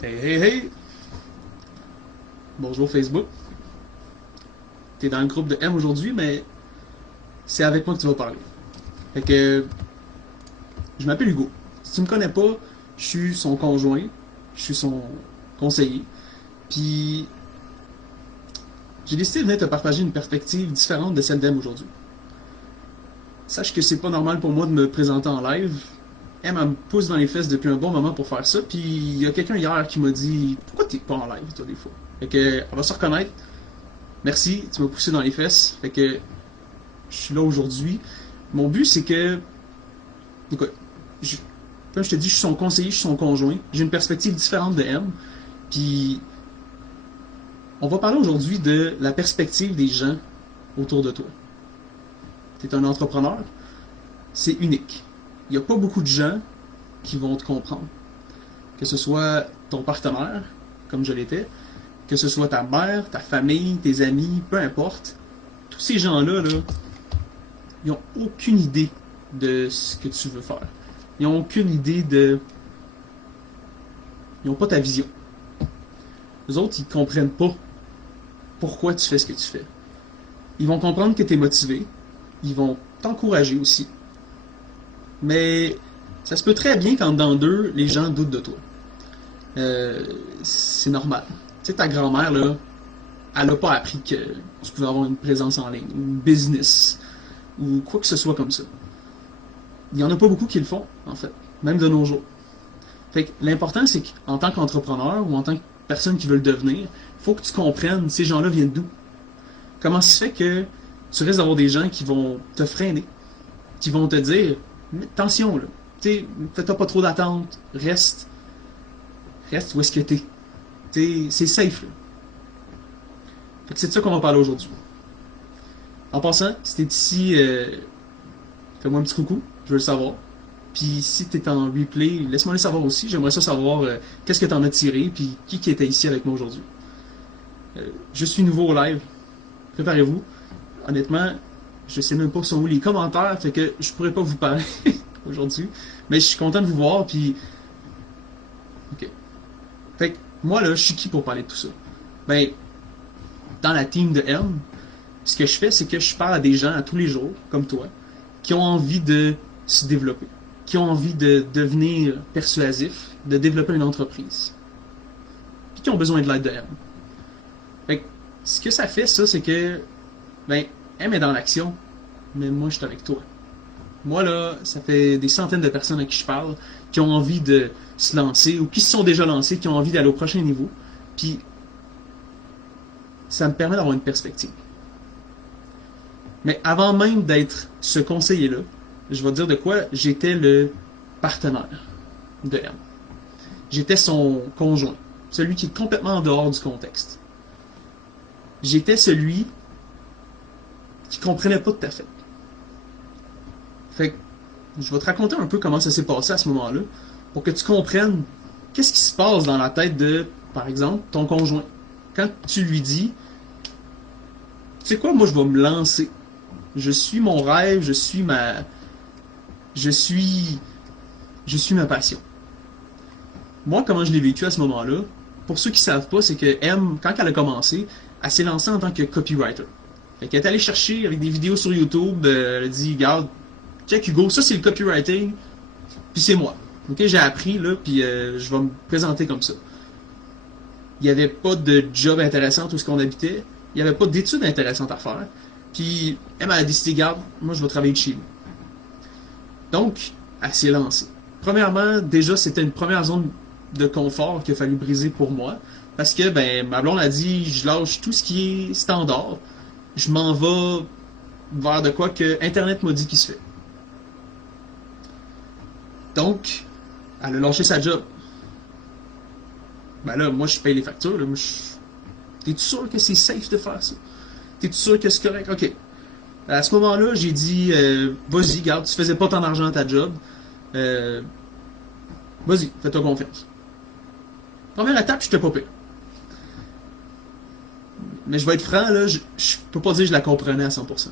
Hey, hey, hey! Bonjour Facebook. T'es dans le groupe de M aujourd'hui, mais c'est avec moi que tu vas parler. Fait que, je m'appelle Hugo. Si tu me connais pas, je suis son conjoint, je suis son conseiller. Puis, j'ai décidé de venir te partager une perspective différente de celle d'M aujourd'hui. Sache que c'est pas normal pour moi de me présenter en live. M, elle me pousse dans les fesses depuis un bon moment pour faire ça. Puis, il y a quelqu'un hier qui m'a dit pourquoi t'es pas en live, toi, des fois? Fait que, elle va se reconnaître. Merci, tu m'as poussé dans les fesses. Fait que, je suis là aujourd'hui. Mon but, c'est que, écoute, comme je te dis, je suis son conseiller, je suis son conjoint. J'ai une perspective différente de M. Puis, on va parler aujourd'hui de la perspective des gens autour de toi. Tu es un entrepreneur, c'est unique. Il n'y a pas beaucoup de gens qui vont te comprendre. Que ce soit ton partenaire, comme je l'étais, que ce soit ta mère, ta famille, tes amis, peu importe. Tous ces gens-là, là, ils n'ont aucune idée de ce que tu veux faire. Ils n'ont aucune idée de... Ils n'ont pas ta vision. Les autres, ils ne comprennent pas pourquoi tu fais ce que tu fais. Ils vont comprendre que tu es motivé. Ils vont t'encourager aussi. Mais ça se peut très bien qu'en dedans d'eux, les gens doutent de toi. C'est normal. Tu sais, ta grand-mère, là, elle n'a pas appris que tu pouvais avoir une présence en ligne, une business, ou quoi que ce soit comme ça. Il n'y en a pas beaucoup qui le font, en fait, même de nos jours. Fait que l'important, c'est qu'en tant qu'entrepreneur ou en tant que personne qui veut le devenir, il faut que tu comprennes ces gens-là viennent d'où. Comment ça se fait que tu risques d'avoir des gens qui vont te freiner, qui vont te dire attention, là, tu sais, fais-toi pas trop d'attente, reste où est-ce que t'es. C'est safe, là. Fait que c'est de ça qu'on va parler aujourd'hui. En passant, si t'es ici, fais-moi un petit coucou, je veux le savoir. Puis si t'es en replay, laisse-moi le savoir aussi. J'aimerais ça savoir qu'est-ce que t'en as tiré, puis qui était ici avec moi aujourd'hui. Je suis nouveau au live. Préparez-vous. Honnêtement, je sais même pas où sont où les commentaires, fait que je pourrais pas vous parler aujourd'hui. Mais je suis content de vous voir, puis... Ok. Fait que moi, là, je suis qui pour parler de tout ça? Ben, dans la team de M, ce que je fais, c'est que je parle à des gens à tous les jours, comme toi, qui ont envie de se développer, qui ont envie de devenir persuasifs, de développer une entreprise, puis qui ont besoin de l'aide de M. Fait que, ce que ça fait, ça, c'est que, ben, M est dans l'action, mais moi, je suis avec toi. Moi, là, ça fait des centaines de personnes à qui je parle, qui ont envie de se lancer, ou qui se sont déjà lancés, qui ont envie d'aller au prochain niveau, puis ça me permet d'avoir une perspective. Mais avant même d'être ce conseiller-là, je vais te dire de quoi j'étais le partenaire de M. J'étais son conjoint, celui qui est complètement en dehors du contexte. J'étais celui qui comprenait pas tout à fait. Fait que je vais te raconter un peu comment ça s'est passé à ce moment-là, pour que tu comprennes qu'est-ce qui se passe dans la tête de, par exemple, ton conjoint. Quand tu lui dis, tu sais quoi, moi je vais me lancer. Je suis mon rêve, je suis ma passion. Moi, comment je l'ai vécu à ce moment-là, pour ceux qui savent pas, c'est que M, quand elle a commencé, elle s'est lancée en tant que copywriter. Fait qu'elle est allée chercher avec des vidéos sur YouTube, elle a dit, regarde, check Hugo, ça c'est le copywriting, puis c'est moi. Ok, j'ai appris, là, puis je vais me présenter comme ça. Il n'y avait pas de job intéressant où ce qu'on habitait, il n'y avait pas d'études intéressantes à faire, puis elle m'a décidé, regarde, moi je vais travailler de chez nous. Donc, elle s'est lancée. Premièrement, déjà, c'était une première zone de confort qu'il a fallu briser pour moi, parce que, ben, ma blonde a dit, je lâche tout ce qui est standard, je m'en vais vers de quoi que Internet m'a dit qu'il se fait. Donc, elle a lâché sa job. Ben là, moi, je paye les factures. Là, t'es-tu sûr que c'est safe de faire ça? T'es-tu sûr que c'est correct? Ok. À ce moment-là, j'ai dit, vas-y, garde, tu faisais pas tant d'argent à ta job. Vas-y, fais-toi confiance. Première étape, je te pas pire. Mais je vais être franc, là, je peux pas dire que je la comprenais à 100%.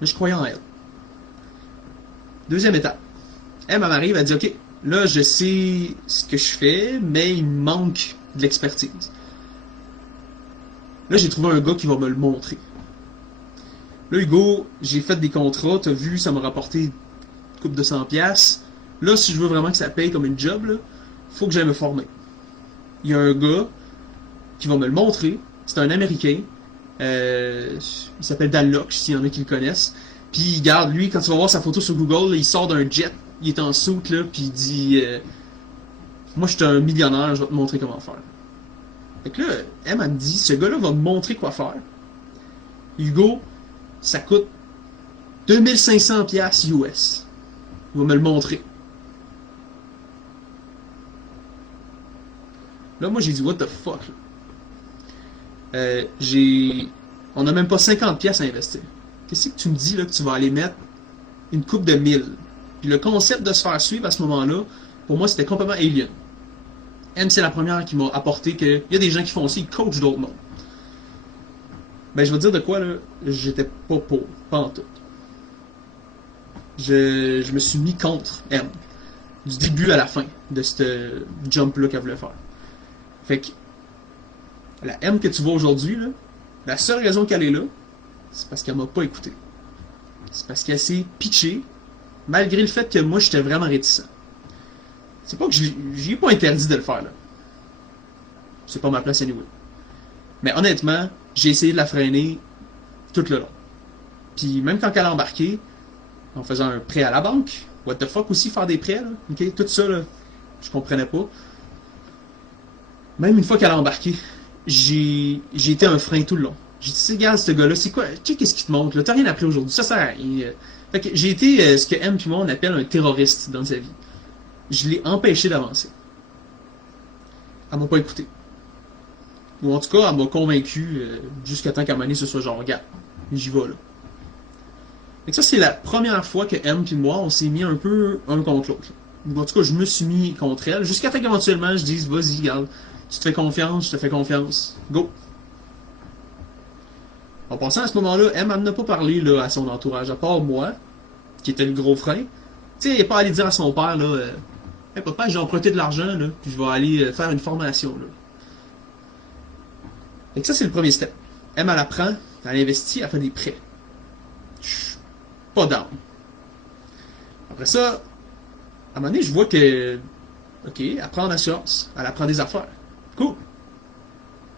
Mais je croyais en elle. Deuxième étape. Elle m'arrive, elle dit, ok, Là, je sais ce que je fais, mais il me manque de l'expertise. Là, j'ai trouvé un gars qui va me le montrer. Là, Hugo, j'ai fait des contrats, t'as vu, ça m'a rapporté une couple de 100$. Là, si je veux vraiment que ça paye comme une job, là, faut que j'aille me former. Il y a un gars qui va me le montrer. C'est un Américain. Il s'appelle Dan Locke, s'il y en a qui le connaissent. Puis, regarde, lui, quand tu vas voir sa photo sur Google, là, il sort d'un jet, il est en soute, là, puis il dit moi, je suis un millionnaire, je vais te montrer comment faire. Fait que là, elle me dit ce gars-là va me montrer quoi faire. Hugo, ça coûte 2500$ US. Il va me le montrer. Là, moi, j'ai dit, what the fuck? On a même pas 50$ à investir. Qu'est-ce que tu me dis là que tu vas aller mettre une coupe de 1000? Puis le concept de se faire suivre à ce moment-là, pour moi, c'était complètement alien. M, c'est la première qui m'a apporté que il y a des gens qui font aussi, ils coachent d'autres mondes. Ben, je vais te dire de quoi, là, j'étais pas pour, pas en tout. Je me suis mis contre M, du début à la fin de ce jump-là qu'elle voulait faire. Fait que, la M que tu vois aujourd'hui, là, la seule raison qu'elle est là, c'est parce qu'elle m'a pas écouté. C'est parce qu'elle s'est pitchée, malgré le fait que moi, j'étais vraiment réticent. C'est pas que j'ai pas interdit de le faire, là. C'est pas ma place anyway. Mais honnêtement, j'ai essayé de la freiner tout le long. Puis même quand elle a embarqué, en faisant un prêt à la banque, what the fuck aussi faire des prêts, là, ok, tout ça, là, je comprenais pas. Même une fois qu'elle a embarqué, j'ai été un frein tout le long. J'ai dit, regarde ce gars-là, c'est quoi, tu sais qu'est-ce qu'il te montre, là, t'as rien appris aujourd'hui, ça sert à rien. Fait que j'ai été ce que M puis moi on appelle un terroriste dans sa vie. Je l'ai empêché d'avancer. Elle m'a pas écouté. Ou en tout cas, elle m'a convaincu jusqu'à temps qu'à un moment donné, ce soit genre, regarde, j'y vais là. Fait que ça, c'est la première fois que M et moi, on s'est mis un peu un contre l'autre. En tout cas, je me suis mis contre elle, jusqu'à temps qu'éventuellement, je dise, vas-y, regarde, tu te fais confiance, je te fais confiance, go. En passant, à ce moment-là, M, elle n'a pas parlé là, à son entourage, à part moi, qui était le gros frein. Tu sais, elle n'est pas allée dire à son père, là, hey, papa, j'ai emprunté de l'argent, là, puis je vais aller faire une formation, là. Fait que ça, c'est le premier step. Elle apprend, elle investit, elle fait des prêts. Je suis pas down. Après ça, à un moment donné, je vois que, ok, elle prend en assurance, elle apprend des affaires. Cool.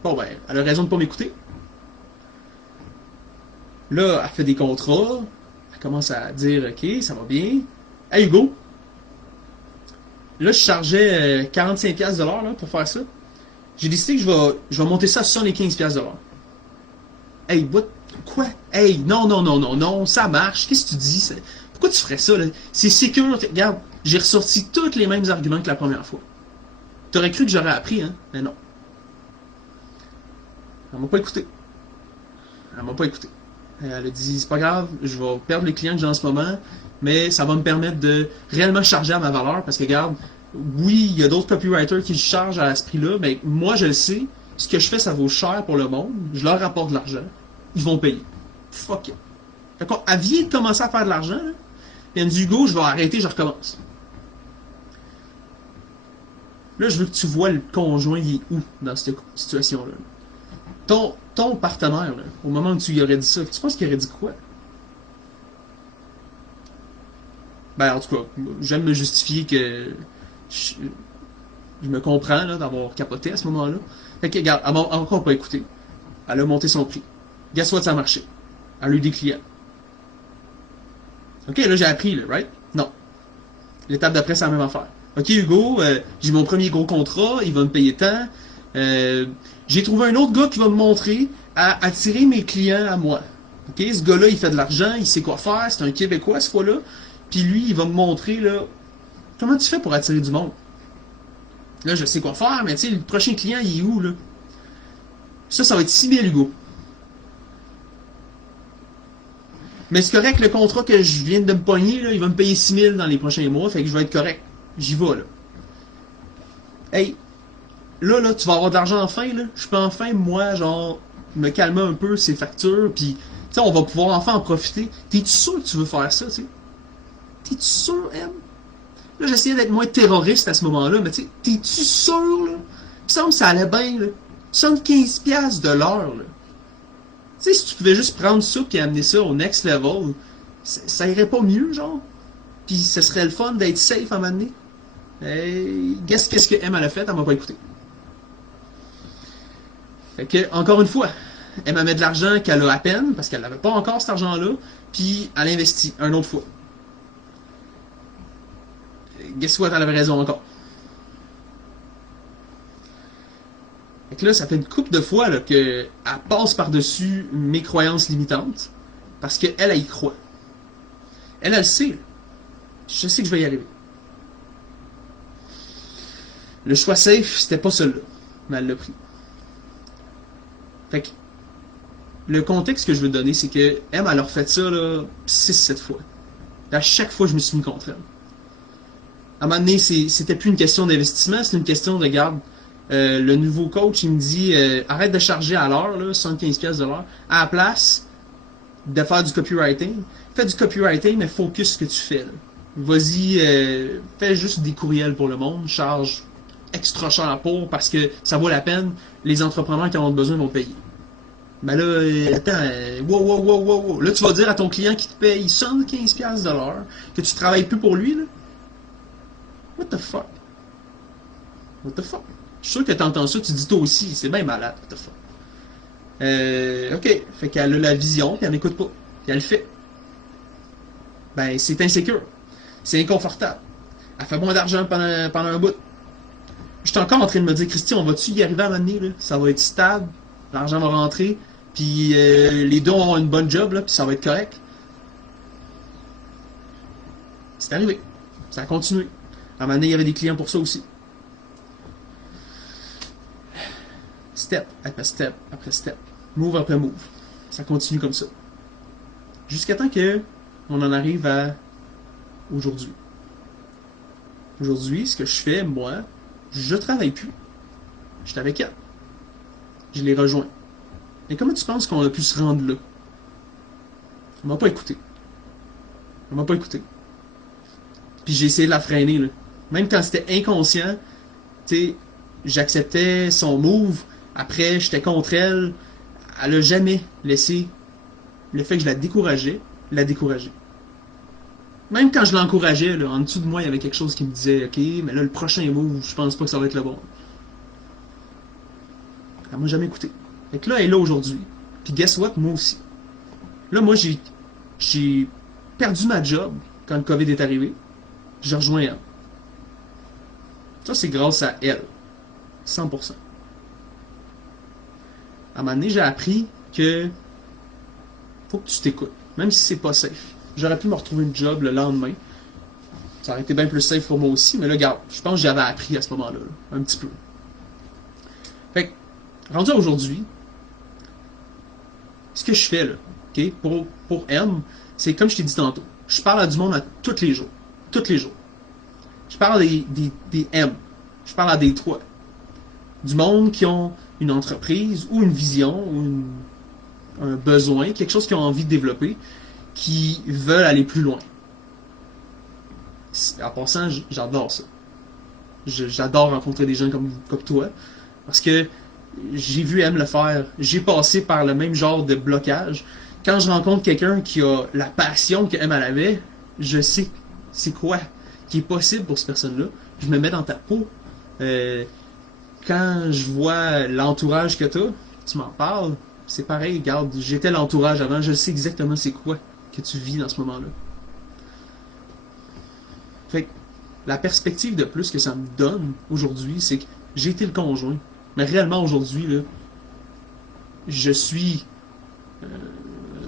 Bon, ben, elle a raison de pas m'écouter. Là, elle fait des contrats, elle commence à dire, ok, ça va bien. Hey Hugo, là, je chargeais 45$ de l'heure là, pour faire ça. J'ai décidé que je vais monter ça à 75$ de l'heure. Hey, what? Quoi? Hey, non, non, non, non, non, ça marche. Qu'est-ce que tu dis? Pourquoi tu ferais ça, là? C'est sécure. Regarde, j'ai ressorti tous les mêmes arguments que la première fois. T'aurais cru que j'aurais appris, hein? Mais non. Elle m'a pas écouté. Elle m'a pas écouté. Elle a dit, c'est pas grave, je vais perdre les clients que j'ai en ce moment, mais ça va me permettre de réellement charger à ma valeur, parce que regarde, oui, il y a d'autres copywriters qui chargent à ce prix-là, mais moi, je le sais, ce que je fais, ça vaut cher pour le monde, je leur rapporte de l'argent, ils vont payer. Fuck it. Fait qu'on, elle vient de commencer à faire de l'argent, là, puis elle me dit, Hugo, je vais arrêter, je recommence. Là, je veux que tu vois le conjoint, il est où dans cette situation-là. Ton partenaire, là, au moment où tu lui aurais dit ça, tu penses qu'il aurait dit quoi? Ben, en tout cas, j'aime me justifier que je me comprends là, d'avoir capoté à ce moment-là. Fait que, regarde, elle m'a encore pas écouté. Elle a monté son prix. Guess what, ça a marché. Elle a eu des clients. Ok, là, j'ai appris, là, right? Non. L'étape d'après, c'est la même affaire. Ok, Hugo, j'ai mon premier gros contrat, il va me payer tant. J'ai trouvé un autre gars qui va me montrer à attirer mes clients à moi. Ok, ce gars-là, il fait de l'argent, il sait quoi faire, c'est un Québécois, ce fois-là. Puis lui, il va me montrer, là, comment tu fais pour attirer du monde? Là, je sais quoi faire, mais tu sais, le prochain client, il est où, là? Ça va être 6000, Hugo. Mais c'est correct, le contrat que je viens de me pogner, là, il va me payer 6000 dans les prochains mois, fait que je vais être correct. J'y vais, là. Hey, là, tu vas avoir de l'argent enfin, là. Je peux enfin, moi, genre, me calmer un peu ces factures, puis, tu sais, on va pouvoir enfin en profiter. T'es-tu sûr que tu veux faire ça, tu sais? T'es-tu sûr, M? Là, j'essayais d'être moins terroriste à ce moment-là, mais tu sais, t'es-tu sûr, là? Il me semble que ça allait bien, là. 75$ de l'heure, là. Tu sais, si tu pouvais juste prendre ça et amener ça au next level, ça irait pas mieux, genre? Puis ce serait le fun d'être safe à un moment donné. Et qu'est-ce que M elle a fait? Elle m'a pas écouté. Fait que, encore une fois, elle m'a mis de l'argent qu'elle a à peine, parce qu'elle n'avait pas encore cet argent-là, puis elle investit une autre fois. Guess what, elle avait raison encore. Fait que là, ça fait une couple de fois là, qu'elle passe par-dessus mes croyances limitantes, parce qu'elle, elle y croit. Elle le sait. Là. Je sais que je vais y arriver. Le choix safe, c'était pas celui-là, mais elle l'a pris. Fait que, le contexte que je veux donner, c'est que M, elle a refait ça là, 6-7 fois. Et à chaque fois, je me suis mis contre elle. À un moment donné, c'était plus une question d'investissement, c'est une question de, regarde, le nouveau coach, il me dit, arrête de charger à l'heure, 75$ de l'heure, à la place de faire du copywriting. Fais du copywriting, mais focus ce que tu fais. Vas-y, fais juste des courriels pour le monde, charge extra cher pour, parce que ça vaut la peine, les entrepreneurs qui en ont besoin vont payer. Ben là, attends, wow. Là, tu vas dire à ton client qui te paye 75$ de l'heure que tu travailles plus pour lui, là. What the fuck? What the fuck? Je suis sûr que t'entends ça, tu dis toi aussi, c'est bien malade, what the fuck. Ok, fait qu'elle a la vision, puis elle n'écoute pas, puis elle le fait. Ben, c'est insécure. C'est inconfortable. Elle fait moins d'argent pendant un bout. Je suis encore en train de me dire, Christy, on va-tu y arriver à un moment donné, là? Ça va être stable, l'argent va rentrer, puis les deux ont une bonne job, là, puis ça va être correct. C'est arrivé. Ça a continué. À un moment donné, il y avait des clients pour ça aussi. Step après step après step. Move après move. Ça continue comme ça. Jusqu'à temps que on en arrive à aujourd'hui. Aujourd'hui, ce que je fais, moi, je travaille plus. J'étais avec elle. Je l'ai rejoint. Mais comment tu penses qu'on a pu se rendre là? Elle m'a pas écouté. Elle m'a pas écouté. Puis j'ai essayé de la freiner, là. Même quand c'était inconscient, tu sais, j'acceptais son move. Après, j'étais contre elle. Elle a jamais laissé le fait que je la décourageais, la décourager. Même quand je l'encourageais, là, en dessous de moi, il y avait quelque chose qui me disait, ok, mais là, le prochain move, je pense pas que ça va être le bon. Elle m'a jamais écouté. Fait que là, elle est là aujourd'hui. Puis guess what, moi aussi. Là, moi, j'ai perdu ma job quand le COVID est arrivé. J'ai rejoint elle. Ça, c'est grâce à elle. 100%. À un moment donné, j'ai appris que faut que tu t'écoutes. Même si c'est pas safe. J'aurais pu me retrouver une job le lendemain. Ça aurait été bien plus safe pour moi aussi. Mais là, regarde, je pense que j'avais appris à ce moment-là. Un petit peu. Fait que, rendu à aujourd'hui, ce que je fais, là, okay, pour M, c'est comme je t'ai dit tantôt. Je parle à du monde à tous les jours. Tous les jours. Je parle des M. Je parle à des toi. Du monde qui ont une entreprise ou une vision ou un besoin, quelque chose qu'ils ont envie de développer, qui veulent aller plus loin. En passant, j'adore ça. J'adore rencontrer des gens comme toi, parce que j'ai vu M le faire. J'ai passé par le même genre de blocage. Quand je rencontre quelqu'un qui a la passion que M elle avait, je sais c'est quoi qui est possible pour cette personne-là. Je me mets dans ta peau. Quand je vois l'entourage que tu m'en parles, c'est pareil, regarde, j'étais l'entourage avant, je sais exactement c'est quoi que tu vis dans ce moment-là. Fait que la perspective de plus que ça me donne aujourd'hui, c'est que j'ai été le conjoint. Mais réellement aujourd'hui, là, je suis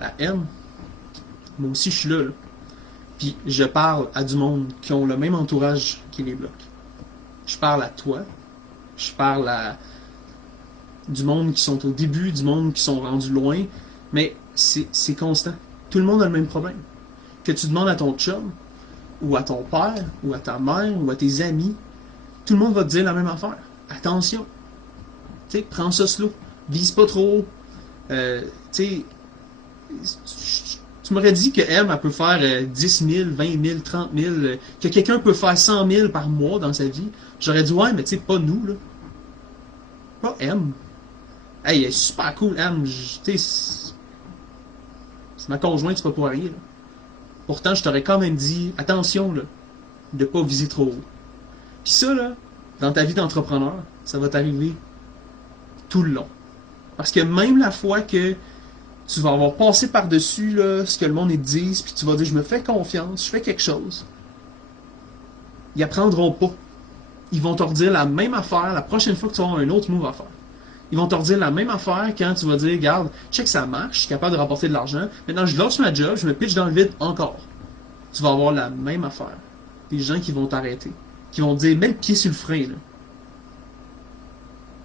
la M. Moi aussi, je suis là. Puis je parle à du monde qui ont le même entourage qui les bloque. Je parle à toi. Je parle à du monde qui sont au début, du monde qui sont rendus loin. Mais c'est constant. Tout le monde a le même problème. Que tu demandes à ton chum, ou à ton père, ou à ta mère, ou à tes amis, tout le monde va te dire la même affaire. Attention. Tu sais, prends ça slow. Vise pas trop haut. Tu sais, tu Tu m'aurais dit que M, elle peut faire 10 000, 20 000, 30 000, que quelqu'un peut faire 100 000 par mois dans sa vie. J'aurais dit, ouais, mais tu sais, pas nous, là. Pas M. Hey, elle est super cool, M. Tu sais, c'est ma conjointe, c'est pas pour rien, là. Pourtant, je t'aurais quand même dit, attention, là, de pas viser trop haut. Puis ça, là, dans ta vie d'entrepreneur, ça va t'arriver tout le long. Parce que même la fois que tu vas avoir passé par-dessus là, ce que le monde te dise, puis tu vas dire, je me fais confiance, je fais quelque chose, ils apprendront pas. Ils vont te redire la même affaire la prochaine fois que tu vas avoir un autre move à faire. Ils vont te redire la même affaire quand tu vas dire, regarde, je sais que ça marche, je suis capable de rapporter de l'argent, maintenant je lâche ma job, je me pitch dans le vide encore. Tu vas avoir la même affaire. Des gens qui vont t'arrêter, qui vont te dire, mets le pied sur le frein, là.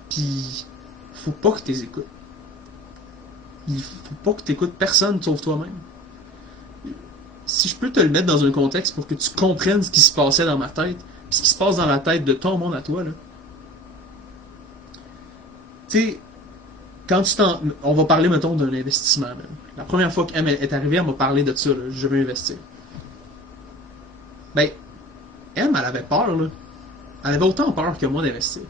Puis, faut pas que tu les écoutes. Il faut pas que tu écoutes personne sauf toi-même. Si je peux te le mettre dans un contexte pour que tu comprennes ce qui se passait dans ma tête, ce qui se passe dans la tête de ton monde à toi, là. Tu sais, quand tu t'en... On va parler, mettons, d'un investissement, là. La première fois qu'elle est arrivée, elle m'a parlé de ça, là. Je veux investir. Ben, elle avait peur, là. Elle avait autant peur que moi d'investir.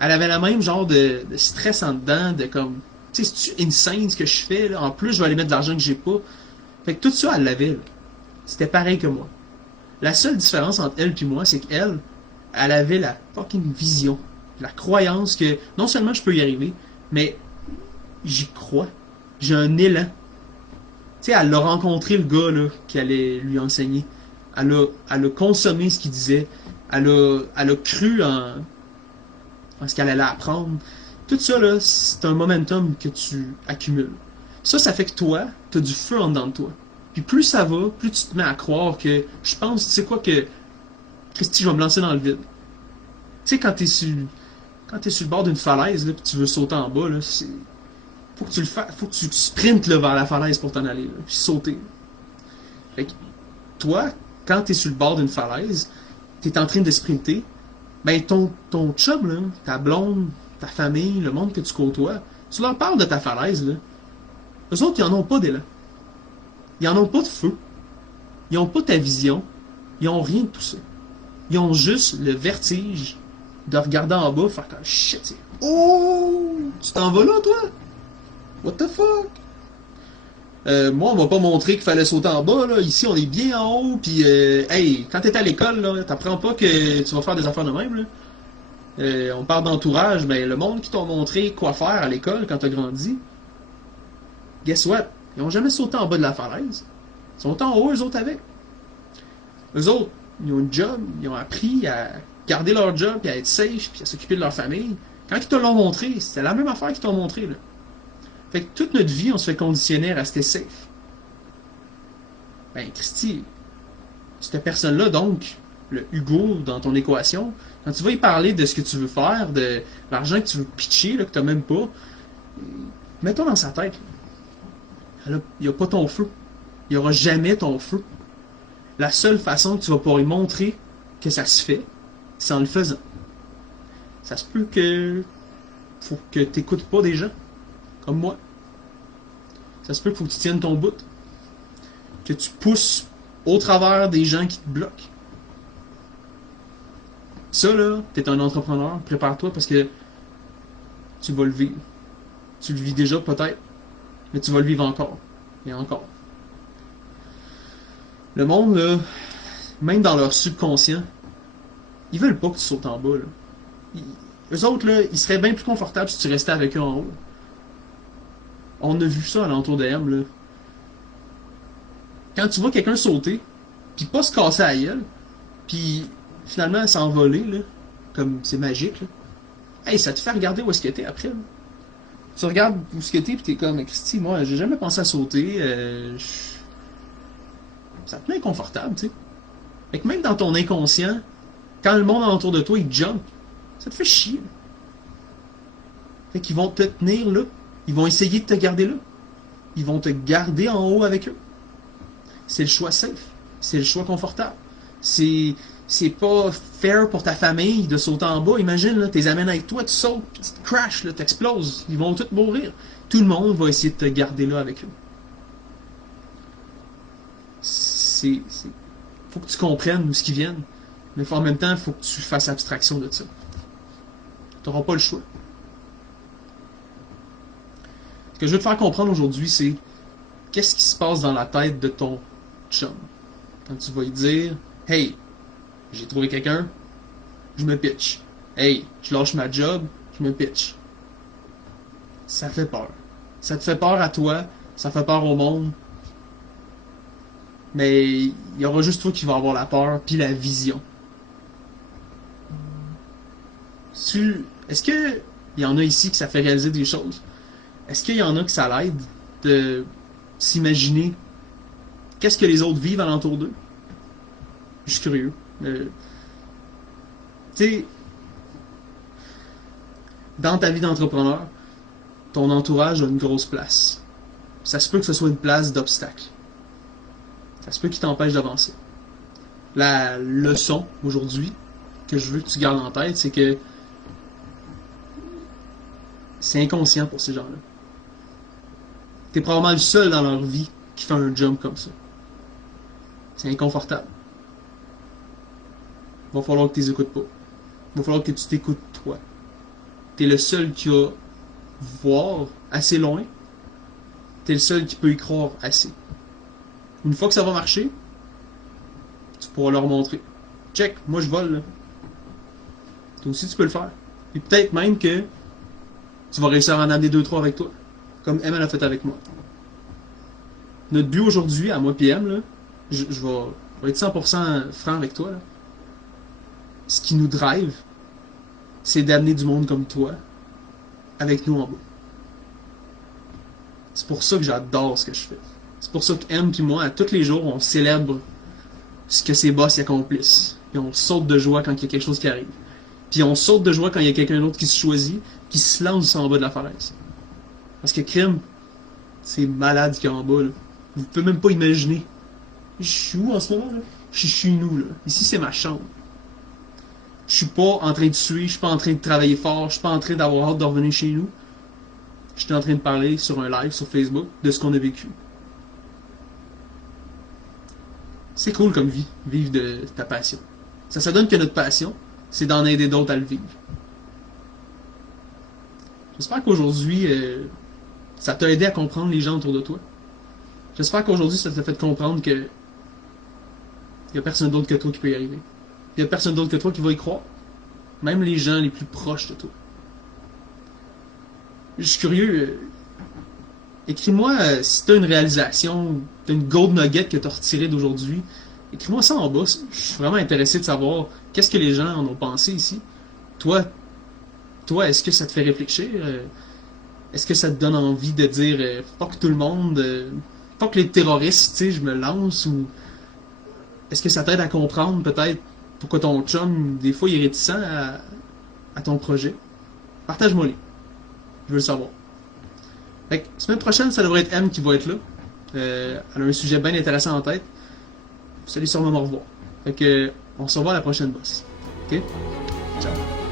Elle avait la même genre de stress en dedans, de comme... Tu sais, c'est-tu insane ce que je fais, là? En plus, je vais aller mettre de l'argent que j'ai pas. Fait que tout ça, elle l'avait, là. C'était pareil que moi. La seule différence entre elle et moi, c'est qu'elle, elle avait la fucking vision, la croyance que non seulement je peux y arriver, mais j'y crois. J'ai un élan. Tu sais, elle a rencontré le gars là, qui allait lui enseigner. Elle a consommé ce qu'il disait. Elle a cru en ce qu'elle allait apprendre. Tout ça, là, c'est un momentum que tu accumules. Ça fait que toi, tu as du feu en dedans de toi. Puis plus ça va, plus tu te mets à croire que je pense, tu sais quoi, que Christy, je vais me lancer dans le vide. Tu sais, quand t'es sur le bord d'une falaise, là, puis tu veux sauter en bas, là, faut que tu le fasses, faut que tu sprintes là, vers la falaise pour t'en aller, là, puis sauter. Fait que toi, quand t'es sur le bord d'une falaise, t'es en train de sprinter, ben ton chum, là, ta blonde, ta famille, le monde que tu côtoies, tu leur parles de ta falaise, là. Eux autres, ils en ont pas d'élan. Ils en ont pas de feu. Ils ont pas ta vision. Ils ont rien de tout ça. Ils ont juste le vertige de regarder en bas, faire comme shit. Oh! Tu t'en vas là, toi? What the fuck? Moi, on m'a pas montré qu'il fallait sauter en bas, là. Ici, on est bien en haut, puis hey, quand t'es à l'école, là, t'apprends pas que tu vas faire des affaires de même, là. On parle d'entourage, mais le monde qui t'a montré quoi faire à l'école quand t'as grandi, guess what? Ils ont jamais sauté en bas de la falaise. Ils sont en haut, eux autres, avec. Eux autres, ils ont un job, ils ont appris à garder leur job, puis à être safe, puis à s'occuper de leur famille. Quand ils te l'ont montré, c'était la même affaire qu'ils t'ont montré, là. Fait que toute notre vie, on se fait conditionner à rester safe. Ben, Christy, cette personne-là, donc, le Hugo dans ton équation, quand tu vas y parler de ce que tu veux faire, de l'argent que tu veux pitcher, là, que tu n'as même pas, mets-toi dans sa tête. Il n'y a pas ton feu. Il n'y aura jamais ton feu. La seule façon que tu vas pouvoir lui montrer que ça se fait, c'est en le faisant. Ça se peut que faut que tu n'écoutes pas des gens, comme moi. Ça se peut qu'il faut que tu tiennes ton bout. Que tu pousses au travers des gens qui te bloquent. Ça, là, t'es un entrepreneur, prépare-toi parce que tu vas le vivre. Tu le vis déjà peut-être, mais tu vas le vivre encore. Et encore. Le monde, là, même dans leur subconscient, ils veulent pas que tu sautes en bas, là. Eux autres, là, ils seraient bien plus confortables si tu restais avec eux en haut. On a vu ça à l'entour de M, là. Quand tu vois quelqu'un sauter, puis pas se casser la gueule, puis finalement s'envoler, là, comme c'est magique, là, hey, ça te fait regarder où est-ce que t'es après, là. Tu regardes où est-ce que t'es, puis t'es comme, Christy, moi, j'ai jamais pensé à sauter, ça te met inconfortable, tu sais. Fait que même dans ton inconscient, quand le monde autour de toi, il jump, ça te fait chier, là. Fait qu'ils vont te tenir là, ils vont essayer de te garder là. Ils vont te garder en haut avec eux. C'est le choix safe. C'est le choix confortable. C'est pas fair pour ta famille de sauter en bas. Imagine, là, t'es amènes avec toi, tu sautes, puis tu te crashes, là, t'exploses. Ils vont tous mourir. Tout le monde va essayer de te garder là avec eux. faut que tu comprennes d'où ce qui viennent, mais en même temps, il faut que tu fasses abstraction de ça. Tu n'auras pas le choix. Ce que je veux te faire comprendre aujourd'hui, c'est qu'est-ce qui se passe dans la tête de ton chum. Quand tu vas lui dire, hey, j'ai trouvé quelqu'un, je me pitch. Hey, je lâche ma job, je me pitch. Ça fait peur. Ça te fait peur à toi, ça fait peur au monde. Mais il y aura juste toi qui va avoir la peur puis la vision. Est-ce que il y en a ici que ça fait réaliser des choses? Est-ce qu'il y en a que ça l'aide de s'imaginer qu'est-ce que les autres vivent alentour d'eux? Je suis curieux. Tu sais, dans ta vie d'entrepreneur, ton entourage a une grosse place. Ça se peut que ce soit une place d'obstacle. Ça se peut qu'il t'empêche d'avancer. La leçon aujourd'hui que je veux que tu gardes en tête, c'est que c'est inconscient pour ces gens-là. T'es probablement le seul dans leur vie qui fait un jump comme ça. C'est inconfortable. Il va falloir que tu les écoutes pas. Il va falloir que tu t'écoutes toi. T'es le seul qui va voir assez loin. T'es le seul qui peut y croire assez. Une fois que ça va marcher, tu pourras leur montrer. Check, moi je vole là. Toi aussi tu peux le faire. Et peut-être même que tu vas réussir à en amener 2-3 avec toi. Comme M a fait avec moi. Notre but aujourd'hui, à moi et M, là, je vais être 100% franc avec toi. Là. Ce qui nous drive, c'est d'amener du monde comme toi avec nous en bas. C'est pour ça que j'adore ce que je fais. C'est pour ça que M et moi, à tous les jours, on célèbre ce que ces boss y accomplissent. Puis on saute de joie quand il y a quelque chose qui arrive. Puis on saute de joie quand il y a quelqu'un d'autre qui se choisit, qui se lance en bas de la falaise. Parce que crime, c'est malade qu'il y a en bas. Là. Vous pouvez même pas imaginer. Je suis où en ce moment? Là? Je suis chez nous. Là. Ici, c'est ma chambre. Je suis pas en train de suer, je suis pas en train de travailler fort, je suis pas en train d'avoir hâte de revenir chez nous. Je suis en train de parler sur un live sur Facebook de ce qu'on a vécu. C'est cool comme vie, vivre de ta passion. Ça donne que notre passion, c'est d'en aider d'autres à le vivre. J'espère qu'aujourd'hui, ça t'a aidé à comprendre les gens autour de toi. J'espère qu'aujourd'hui, ça t'a fait comprendre que il n'y a personne d'autre que toi qui peut y arriver. Il n'y a personne d'autre que toi qui va y croire. Même les gens les plus proches de toi. Je suis curieux. Écris-moi si tu as une réalisation, tu as une gold nugget que tu as retirée d'aujourd'hui. Écris-moi ça en bas. Je suis vraiment intéressé de savoir qu'est-ce que les gens en ont pensé ici. Toi, est-ce que ça te fait réfléchir? Est-ce que ça te donne envie de dire fuck tout le monde, fuck les terroristes, tu sais, je me lance? Ou est-ce que ça t'aide à comprendre peut-être pourquoi ton chum, des fois, il est réticent à ton projet? Partage-moi-les. Je veux le savoir. Fait que, semaine prochaine, ça devrait être M qui va être là. Elle a un sujet bien intéressant en tête. Salut, sûrement au revoir. Fait que, on se revoit à la prochaine boss. Ok? Ciao.